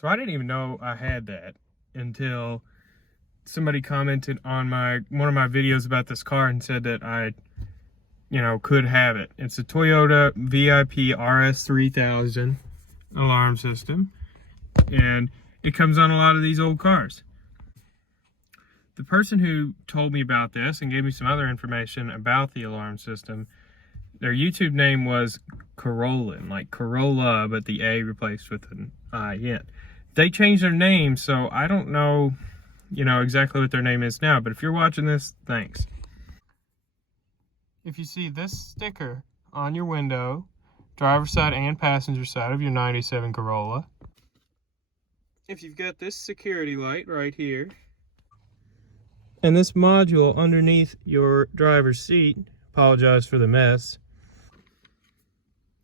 So I didn't even know I had that until somebody commented on one of my videos about this car and said that I, could have it. It's a Toyota VIP RS3000 alarm system, and it comes on a lot of these old cars. The person who told me about this and gave me some other information about the alarm system, their YouTube name was Corolla, like Corolla, but the A replaced with an I-N. They changed their name, so I don't know, exactly what their name is now, but if you're watching this, thanks. If you see this sticker on your window, driver's side and passenger side of your 97 Corolla, if you've got this security light right here, and this module underneath your driver's seat, apologize for the mess,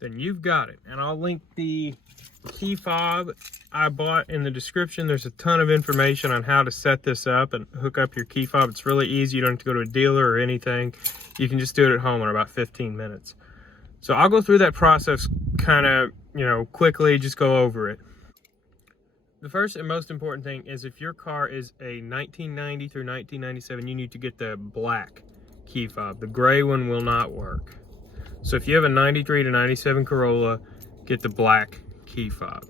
then you've got it. And I'll link the key fob I bought in the description. There's a ton of information on how to set this up and hook up your key fob. It's really easy. You don't have to go to a dealer or anything. You can just do it at home in about 15 minutes. So I'll go through that process kind of, quickly, just go over it. The first and most important thing is if your car is a 1990 through 1997, you need to get the black key fob. The gray one will not work. So if you have a 93 to 97 Corolla, get the black key fob.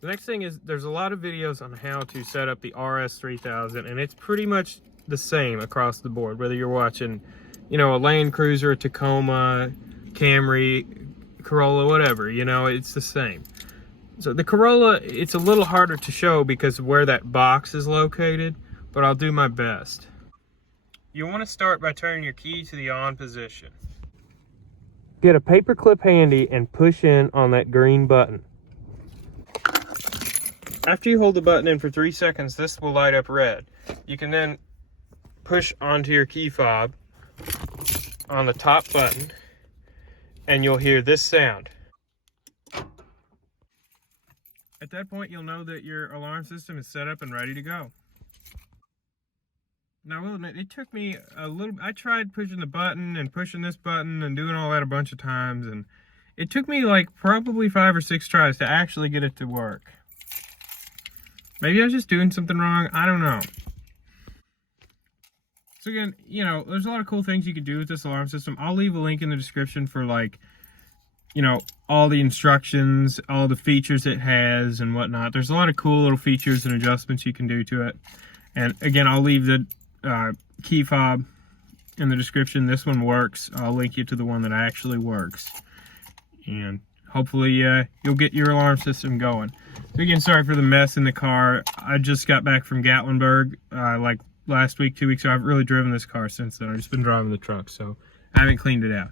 The next thing is there's a lot of videos on how to set up the RS3000, and it's pretty much the same across the board, whether you're watching, a Land Cruiser, a Tacoma, Camry, Corolla, whatever, it's the same. So the Corolla, it's a little harder to show because of where that box is located, but I'll do my best. You want to start by turning your key to the on position. Get a paper clip handy and push in on that green button. After you hold the button in for 3 seconds, this will light up red. You can then push onto your key fob on the top button, and you'll hear this sound. At that point, you'll know that your alarm system is set up and ready to go. Now, I will admit, it took me I tried pushing the button and pushing this button and doing all that a bunch of times, and it took me like probably 5 or 6 tries to actually get it to work. Maybe I was just doing something wrong, I don't know. So again, there's a lot of cool things you can do with this alarm system. I'll leave a link in the description for all the instructions, all the features it has and whatnot. There's a lot of cool little features and adjustments you can do to it. And again, I'll leave the key fob in the description. This one works. I'll link you to the one that actually works. And hopefully you'll get your alarm system going. So again, sorry for the mess in the car. I just got back from Gatlinburg like last week, 2 weeks ago. I haven't really driven this car since then. I've just been driving the truck, so I haven't cleaned it out.